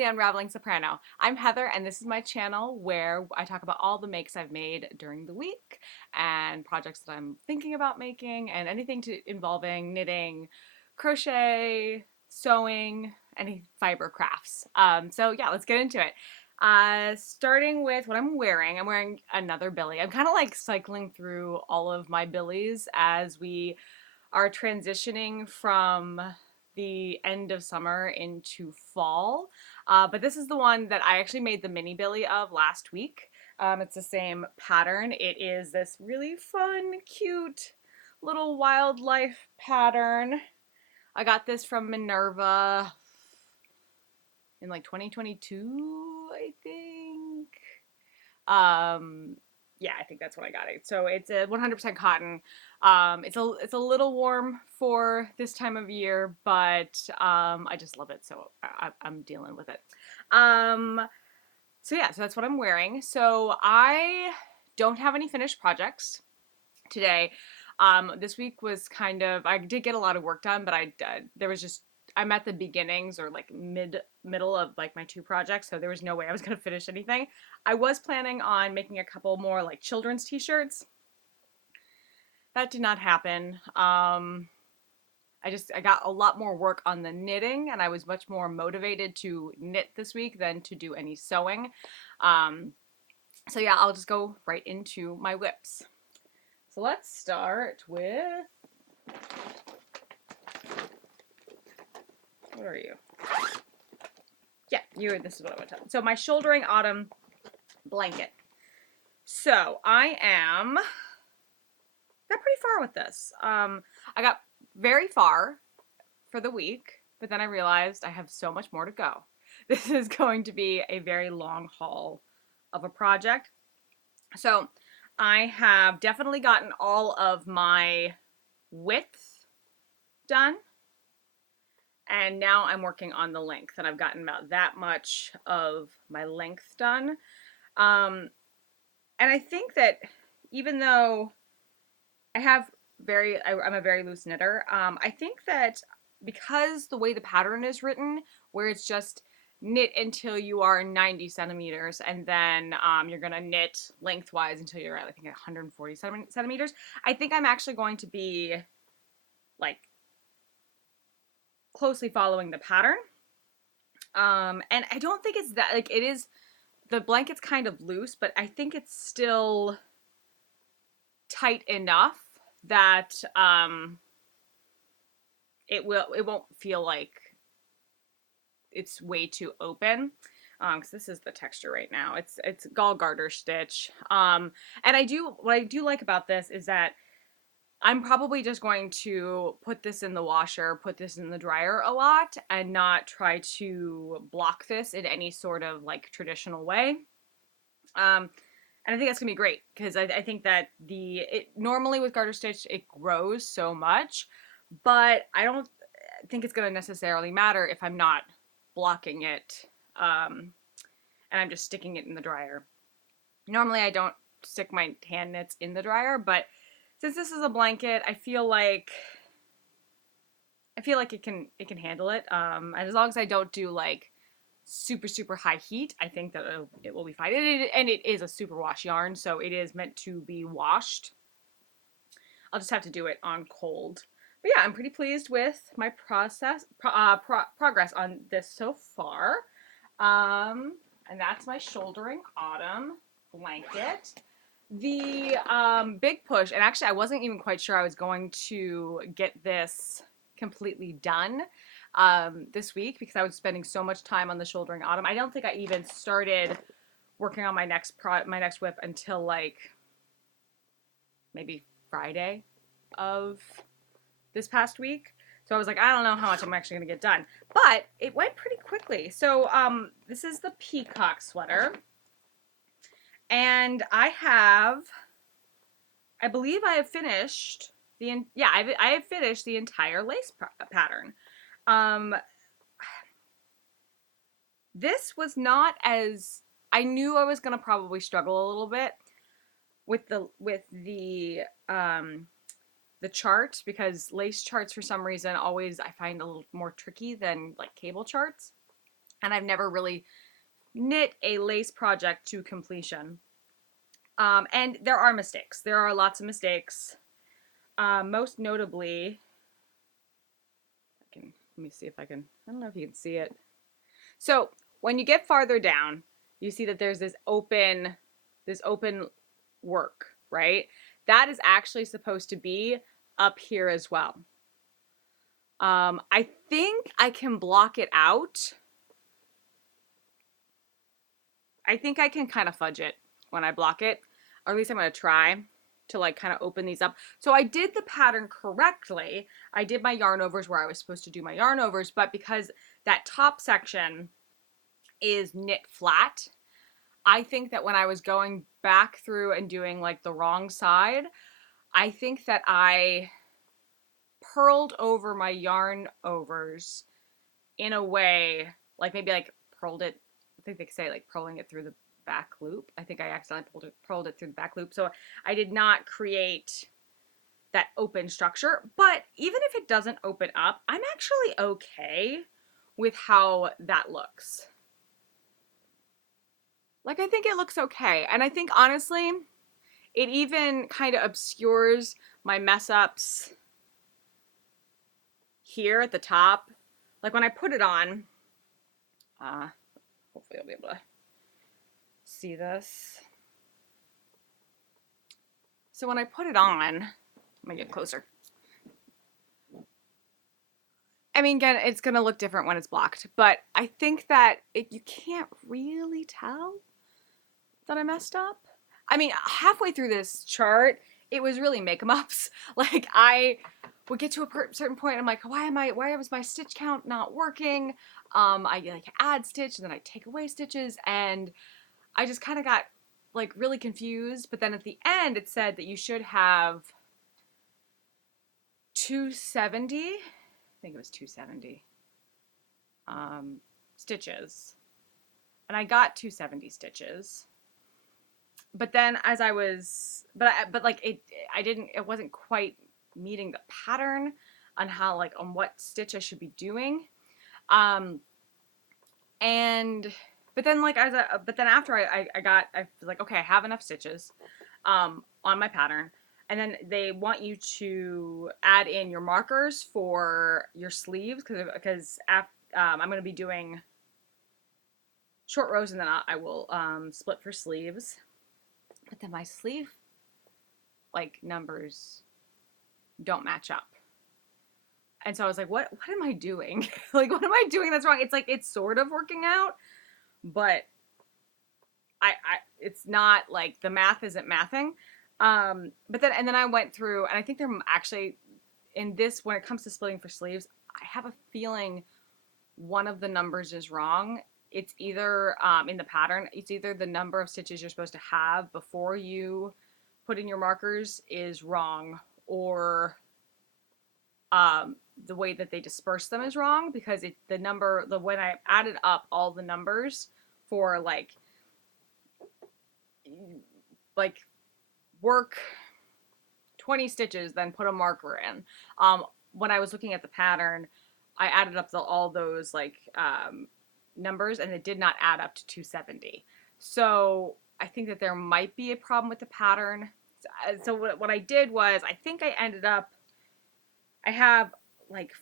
the Unraveling Soprano. I'm Heather, and this is my channel where I talk about all the makes I've made during the week and projects that I'm thinking about making and anything involving knitting, crochet, sewing, any fiber crafts. So yeah, let's get into it. Starting with what I'm wearing another Billy. I'm kind of like cycling through all of my Billies as we are transitioning from the end of summer into fall. But this is the one that I actually made the mini Billy of last week. It's the same pattern. It is this really fun, cute little wildlife pattern. I got this from Minerva in like 2022, I think. Um, yeah, I think that's when I got it. So it's a 100% cotton. It's a little warm for this time of year, but I just love it, so I'm dealing with it. Um, so yeah, so that's what I'm wearing. So I don't have any finished projects today. This week was I did get a lot of work done, but there was just I'm at the beginnings or like middle of like my two projects, so there was no way I was gonna finish anything. I was planning on making a couple more like children's t-shirts. That did not happen. I got a lot more work on the knitting, and I was much more motivated to knit this week than to do any sewing. Um, so yeah, I'll just go right into my whips. So let's start with, what are you? Yeah, this is what I want to tell. So my shouldering autumn blanket. So I got pretty far with this. I got very far for the week, but then I realized I have so much more to go. This is going to be a very long haul of a project. So I have definitely gotten all of my width done. And now I'm working on the length, and I've gotten about that much of my length done. Um, and I think that even though I'm a very loose knitter, I think that because the way the pattern is written, where it's just knit until you are 90 centimeters, and then you're gonna knit lengthwise until you're at I think 140 centimeters. I think I'm actually going to be like closely following the pattern. And I don't think it's that like it is. The blanket's kind of loose, but I think it's still tight enough that it won't feel like it's way too open. Because this is the texture right now. It's gall garter stitch. And what I do like about this is that I'm probably just going to put this in the washer, put this in the dryer a lot, and not try to block this in any sort of like traditional way. And I think that's gonna be great because I think that normally with garter stitch it grows so much, but I don't think it's gonna necessarily matter if I'm not blocking it, and I'm just sticking it in the dryer. Normally I don't stick my hand knits in the dryer, but since this is a blanket, I feel like it can handle it. And as long as I don't do like super high heat, I think that it will be fine. And it is a super wash yarn, so it is meant to be washed. I'll just have to do it on cold. But yeah, I'm pretty pleased with my progress on this so far. And that's my shouldering autumn blanket. The big push, and actually I wasn't even quite sure I was going to get this completely done this week because I was spending so much time on the shouldering autumn. I don't think I even started working on my next whip until like maybe Friday of this past week. So I was like, I don't know how much I'm actually going to get done. But it went pretty quickly. So this is the peacock sweater. And I believe I have finished I have finished the entire lace pattern. Um, this was not as I knew I was gonna probably struggle a little bit with the chart because lace charts for some reason always I find a little more tricky than like cable charts. and I've never really knit a lace project to completion. And there are mistakes. There are lots of mistakes. Most notably, let me see if I can, I don't know if you can see it. So when you get farther down, you see that there's this open work, right? That is actually supposed to be up here as well. I think I can block it out. I think I can kind of fudge it when I block it, or at least I'm going to try to like kind of open these up. So I did the pattern correctly. I did my yarn overs where I was supposed to do my yarn overs, but because that top section is knit flat, I think that when I was going back through and doing like the wrong side, I think that I purled over my yarn overs in a way, like maybe like purled it. I think they say like purling it through the back loop. I think I accidentally purled it through the back loop. So I did not create that open structure. But even if it doesn't open up, I'm actually okay with how that looks. Like, I think it looks okay. And I think honestly, it even kind of obscures my mess ups here at the top. Like when I put it on, hopefully I'll be able to see this. So when I put it on, let me get closer. I mean, again, it's going to look different when it's blocked, but I think that you can't really tell that I messed up. I mean, halfway through this chart, it was really make em ups. Like I would get to a certain point, I'm like, why was my stitch count not working? I like add stitch and then I take away stitches, and I just kind of got like really confused. But then at the end, it said that you should have 270. I think it was 270 stitches, and I got 270 stitches. But then as I was, but like it wasn't quite meeting the pattern on how, like, on what stitch I should be doing. And but then like but then after I was like, okay, I have enough stitches on my pattern, and then they want you to add in your markers for your sleeves because I'm going to be doing short rows, and then I will split for sleeves. But then my sleeve like numbers don't match up. And so I was like, what am I doing? Like, what am I doing that's wrong? It's like, it's sort of working out, but I it's not, like, the math isn't mathing. But then I went through, and I think they're actually in this, when it comes to splitting for sleeves, I have a feeling one of the numbers is wrong. It's either in the pattern, it's either the number of stitches you're supposed to have before you put in your markers is wrong, or the way that they disperse them is wrong, because when I added up all the numbers for like work 20 stitches, then put a marker in. When I was looking at the pattern, I added up all those like numbers, and it did not add up to 270. So I think that there might be a problem with the pattern. So what I did was, I think I have like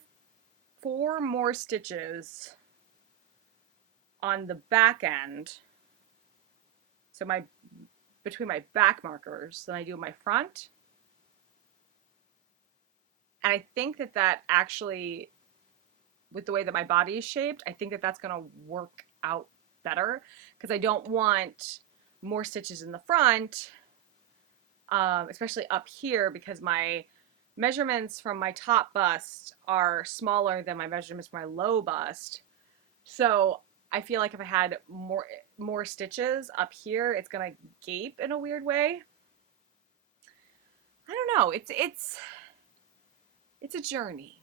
4 more stitches on the back end. So between my back markers than I do my front. And I think that actually, with the way that my body is shaped, I think that that's going to work out better, because I don't want more stitches in the front, especially up here, because my measurements from my top bust are smaller than my measurements from my low bust. So I feel like if I had more stitches up here, it's gonna gape in a weird way. I don't know. It's a journey.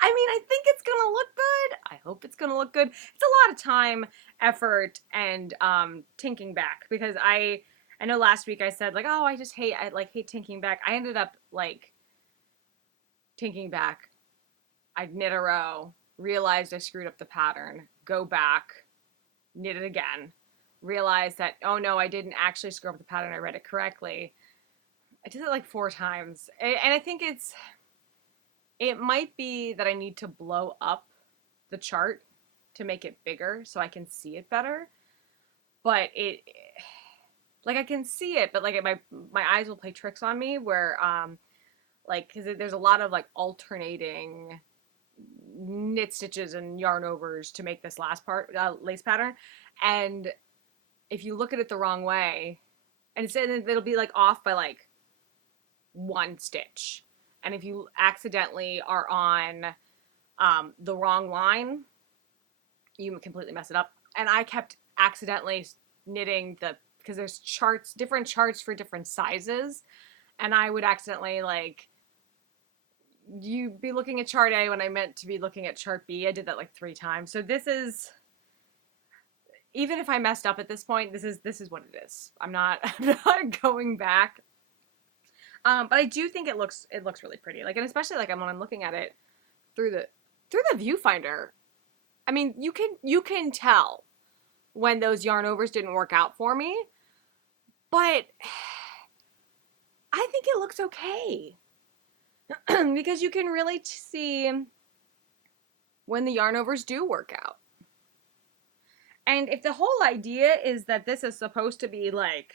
I mean, I think it's gonna look good. I hope it's gonna look good. It's a lot of time, effort, and tinking back, because I know last week I said like, oh, I hate tinking back. I ended up like tinking back. I'd knit a row, realized I screwed up the pattern, go back, knit it again, realize that, oh no, I didn't actually screw up the pattern, I read it correctly. I did it like 4 times. And I think it might be that I need to blow up the chart to make it bigger so I can see it better. But like I can see it, but like my eyes will play tricks on me where like because there's a lot of like alternating knit stitches and yarn overs to make this last part lace pattern, and if you look at it the wrong way, and it'll be like off by like 1 stitch, and if you accidentally are on the wrong line, you completely mess it up. And I kept accidentally knitting because there's different charts for different sizes, and I would accidentally like you be looking at chart A when I meant to be looking at chart B. I did that like 3 times. So this is, even if I messed up at this point, this is what it is. I'm not I'm not going back. But I do think it looks really pretty. Like, and especially like when I'm looking at it through the viewfinder. I mean, you can tell when those yarn overs didn't work out for me, but I think it looks okay. Because you can really see when the yarn overs do work out. And if the whole idea is that this is supposed to be like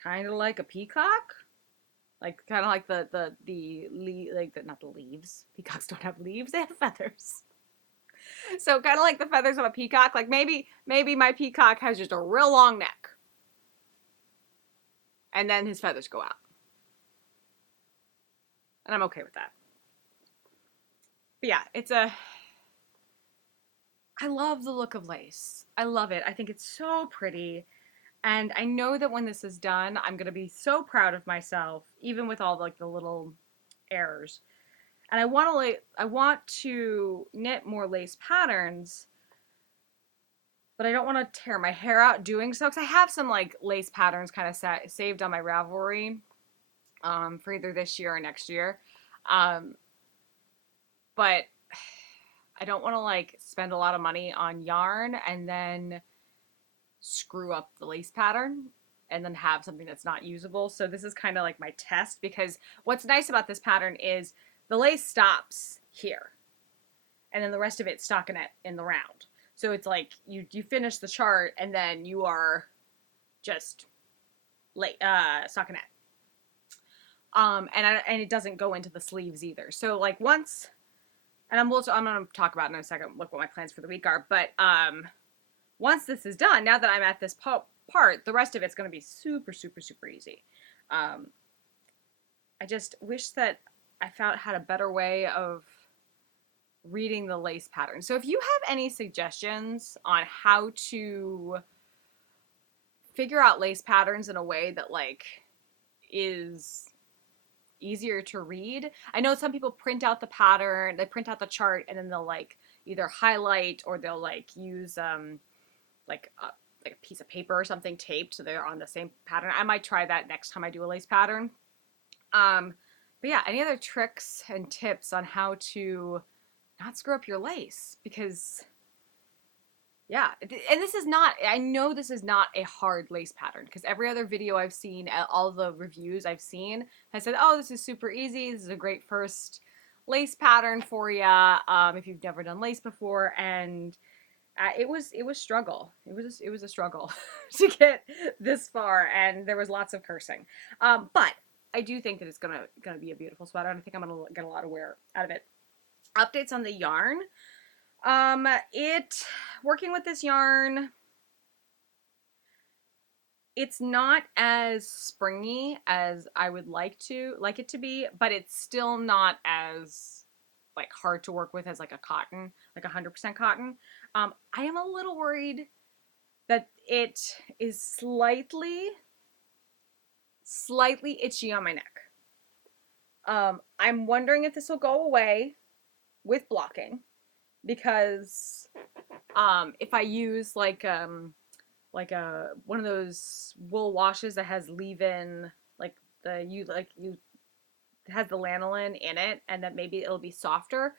kind of like a peacock, like kind of like not the leaves. Peacocks don't have leaves; they have feathers. So kind of like the feathers of a peacock. Like maybe my peacock has just a real long neck, and then his feathers go out, and I'm okay with that. But yeah, I love the look of lace. I love it. I think it's so pretty. And I know that when this is done, I'm going to be so proud of myself, even with all like the little errors. And I want to knit more lace patterns, but I don't want to tear my hair out doing so, because I have some like lace patterns kind of saved on my Ravelry for either this year or next year. But I don't want to like spend a lot of money on yarn and then screw up the lace pattern and then have something that's not usable. So this is kind of like my test, because what's nice about this pattern is the lace stops here and then the rest of it's stockinette in the round. So it's like you finish the chart and then you are just stockinette. And it doesn't go into the sleeves either. So like once, and I'm gonna talk about in a second what my plans for the week are, but once this is done, now that I'm at this part, the rest of it's going to be super, super, super easy. I just wish that I had a better way of reading the lace pattern. So if you have any suggestions on how to figure out lace patterns in a way that like is easier to read. I know some people print out the pattern, they print out the chart, and then they'll like either highlight or they'll like use like a piece of paper or something taped so they're on the same pattern. I might try that next time I do a lace pattern. But yeah, any other tricks and tips on how to not screw up your lace? Because yeah, and this is not, I know this is not a hard lace pattern, because every other video I've seen, all the reviews I've seen has said, oh, this is super easy, this is a great first lace pattern for you if you've never done lace before. And it was struggle. It was a struggle to get this far, and there was lots of cursing. But I do think that it's gonna be a beautiful sweater, and I think I'm gonna get a lot of wear out of it. Updates on the yarn. Working with this yarn, it's not as springy as I would like it to be, but it's still not as like hard to work with as like a cotton, like 100% cotton. I am a little worried that it is slightly itchy on my neck. I'm wondering if this will go away with blocking, because if I use like a one of those wool washes that has leave-in, like you it has the lanolin in it, and that maybe it'll be softer.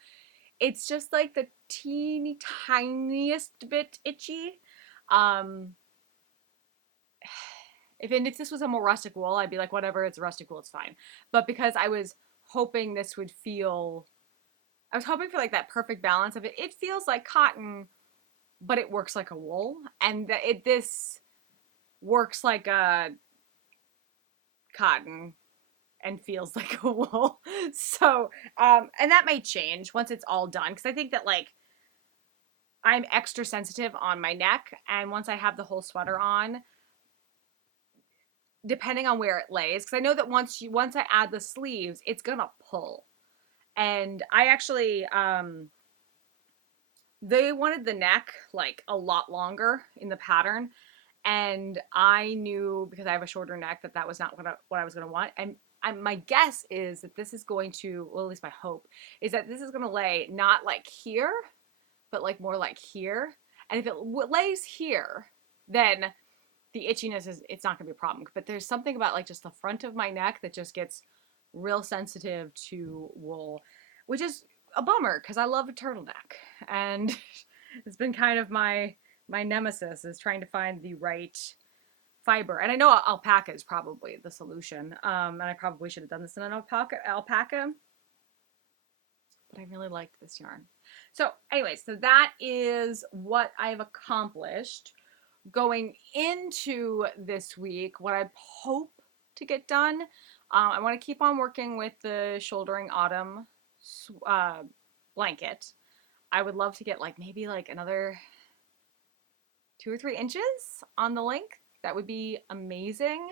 It's just like the teeny tiniest bit itchy. Um, if this was a more rustic wool, I'd be like, whatever, it's rustic wool, it's fine. But because I was hoping this would feel, I was hoping for like that perfect balance of it. It feels like cotton, but it works like a wool, and this works like a cotton and feels like a wool. So, and that may change once it's all done, because I think that like I'm extra sensitive on my neck, and once I have the whole sweater on, depending on where it lays, because I know that once I add the sleeves, it's gonna pull. And I actually they wanted the neck like a lot longer in the pattern, and I knew because I have a shorter neck that that was not what I was going to want. And my guess is that this is going to, well, at least my hope is that this is going to lay not like here, but like more like here. And if it lays here, then the itchiness is, it's not going to be a problem. But there's something about like just the front of my neck that just gets real sensitive to wool, which is a bummer because I love a turtleneck, and it's been kind of my nemesis is trying to find the right fiber. And I know alpaca is probably the solution. And I probably should have done this in an alpaca, but I really liked this yarn. So anyway, so that is what I've accomplished going into this week. What I hope to get done, I want to keep on working with the Shouldering Autumn uh, blanket. I would love to get like maybe like another 2 or 3 inches on the length. That would be amazing.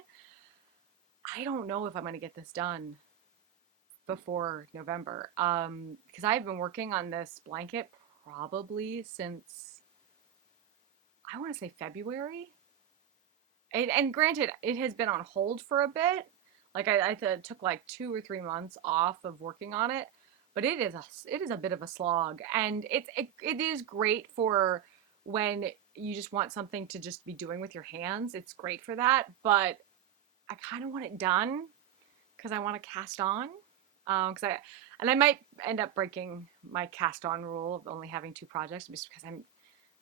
I don't know if I'm going to get this done before November, because I've been working on this blanket probably since, I want to say, February. And granted, it has been on hold for a bit. Like I took like 2 or 3 months off of working on it, but it is a bit of a slog, and it is great for when you just want something to just be doing with your hands. It's great for that, but I kind of want it done because I want to cast on. I might end up breaking my cast on rule of only having 2 projects, just because I'm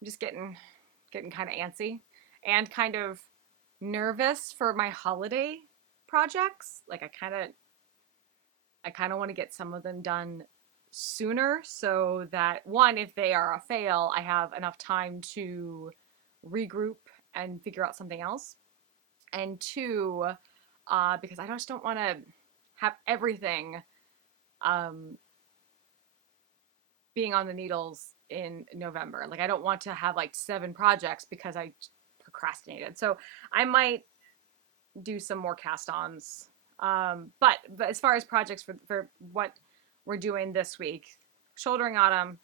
just getting kind of antsy and kind of nervous for my holiday projects. Like I kind of want to get some of them done sooner, so that one, if they are a fail, I have enough time to regroup and figure out something else. And two, because I just don't want to have everything um, being on the needles in November. Like I don't want to have like 7 projects because I procrastinated. So I might do some more cast-ons. But as far as projects for what we're doing this week, Shouldering Autumn,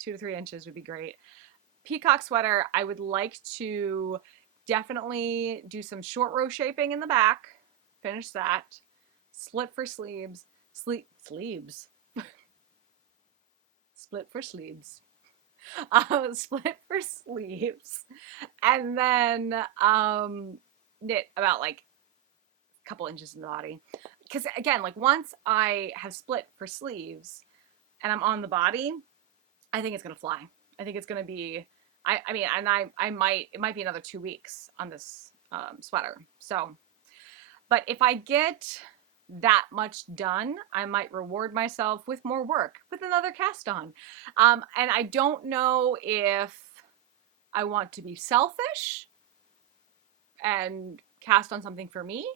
2 to 3 inches would be great. Peacock sweater, I would like to definitely do some short row shaping in the back. Finish that. Split for sleeves. Sleeves. Split for sleeves. Split for sleeves. And then knit about like a couple inches in the body. Because again, like once I have split for sleeves and I'm on the body, I think it's gonna fly. I think it's gonna be. I mean, and I might, it might be another 2 weeks on this sweater. So, but if I get that much done, I might reward myself with more work with another cast on. And I don't know if I want to be selfish and cast on something for me,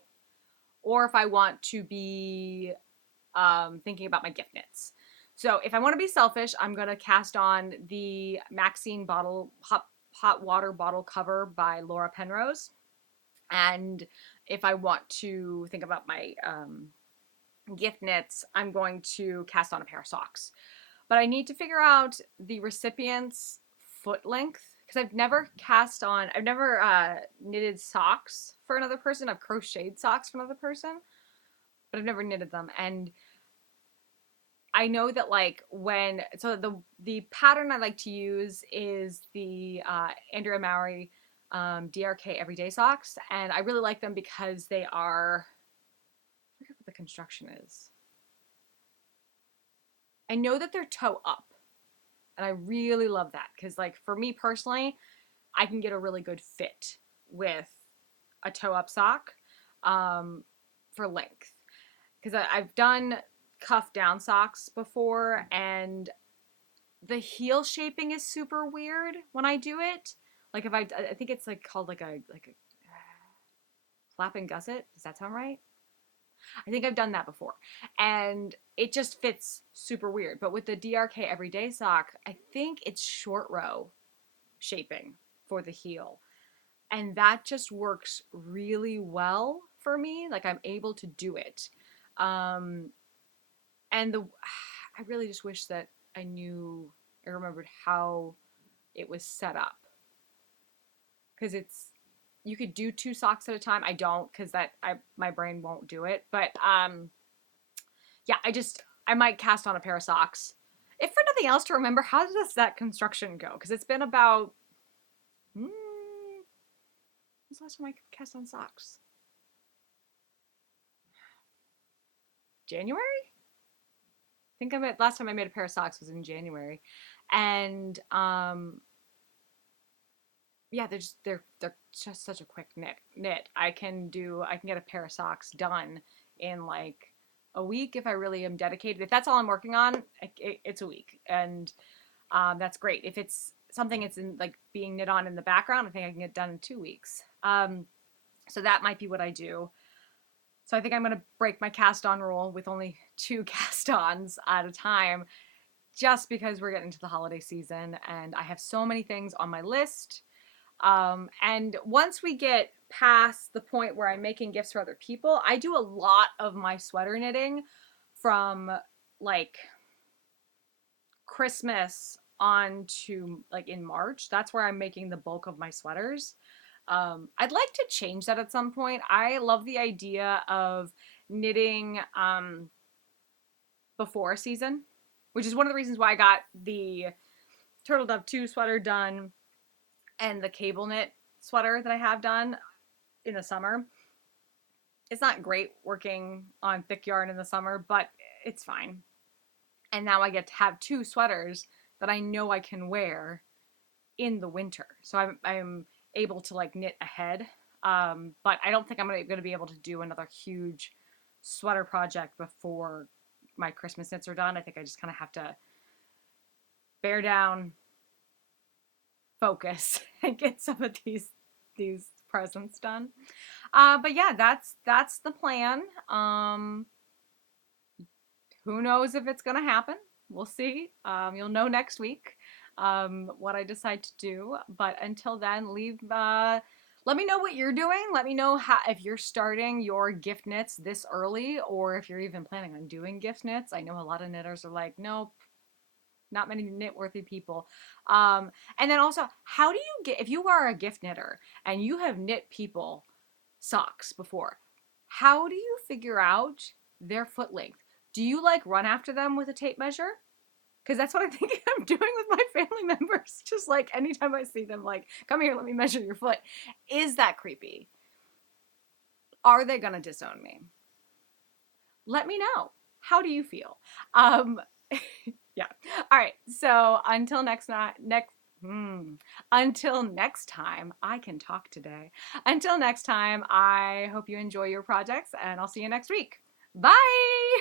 or if I want to be thinking about my gift knits. So if I want to be selfish, I'm going to cast on the Maxine hot water bottle cover by Laura Penrose. And if I want to think about my gift knits, I'm going to cast on a pair of socks. But I need to figure out the recipient's foot length, because I've never knitted socks for another person. I've crocheted socks for another person, but I've never knitted them. And I know that like the pattern I like to use is the Andrea Mowry DRK Everyday Socks, and I really like them because they are, I forget what the construction is. I know that they're toe up, And I really love that because, like, for me personally, I can get a really good fit with a toe up sock um, for length. Because I've done cuff down socks before, and the heel shaping is super weird when I do it. Like if I think it's like called like a flap and gusset. Does that sound right? I think I've done that before, and it just fits super weird. But with the DRK Everyday sock, I think it's short row shaping for the heel, and that just works really well for me. Like I'm able to do it, um, and the I really just wish that I remembered how it was set up because it's you could do two socks at a time. I don't because that I my brain won't do it. But yeah, I might cast on a pair of socks. If for nothing else, to remember how does that construction go? Because it's been about when's the last time I cast on socks? January? I think last time I made a pair of socks was in January, and yeah, they're just such a quick knit. I can get a pair of socks done in like a week if I really am dedicated. If that's all I'm working on, it's a week, and that's great. If it's something it's in like being knit on in the background, I think I can get done in 2 weeks. So that might be what I do. So I think I'm gonna break my cast on rule with only 2 cast ons at a time, just because we're getting to the holiday season and I have so many things on my list. And once we get past the point where I'm making gifts for other people, I do a lot of my sweater knitting from like Christmas on to like in March. That's where I'm making the bulk of my sweaters. I'd like to change that at some point. I love the idea of knitting before a season, which is one of the reasons why I got the Turtle Dove 2 sweater done and the cable knit sweater that I have done in the summer. It's not great working on thick yarn in the summer, but it's fine. And now I get to have 2 sweaters that I know I can wear in the winter. So I'm able to like knit ahead. But I don't think I'm going to be able to do another huge sweater project before my Christmas knits are done. I think I just kind of have to bear down, focus, and get some of these presents done. But yeah, that's the plan. Who knows if it's gonna happen? We'll see. You'll know next week what I decide to do. But until then, let me know what you're doing. Let me know if you're starting your gift knits this early, or if you're even planning on doing gift knits. I know a lot of knitters are like, nope, not many knit-worthy people. And then also, how do you get if you are a gift knitter and you have knit people socks before? How do you figure out their foot length? Do you like run after them with a tape measure? Because that's what I think I'm doing with my family members. Just like anytime I see them, like, come here, let me measure your foot. Is that creepy? Are they gonna disown me? Let me know. How do you feel? Yeah. All right. So until next time, I can talk today. Until next time, I hope you enjoy your projects, and I'll see you next week. Bye.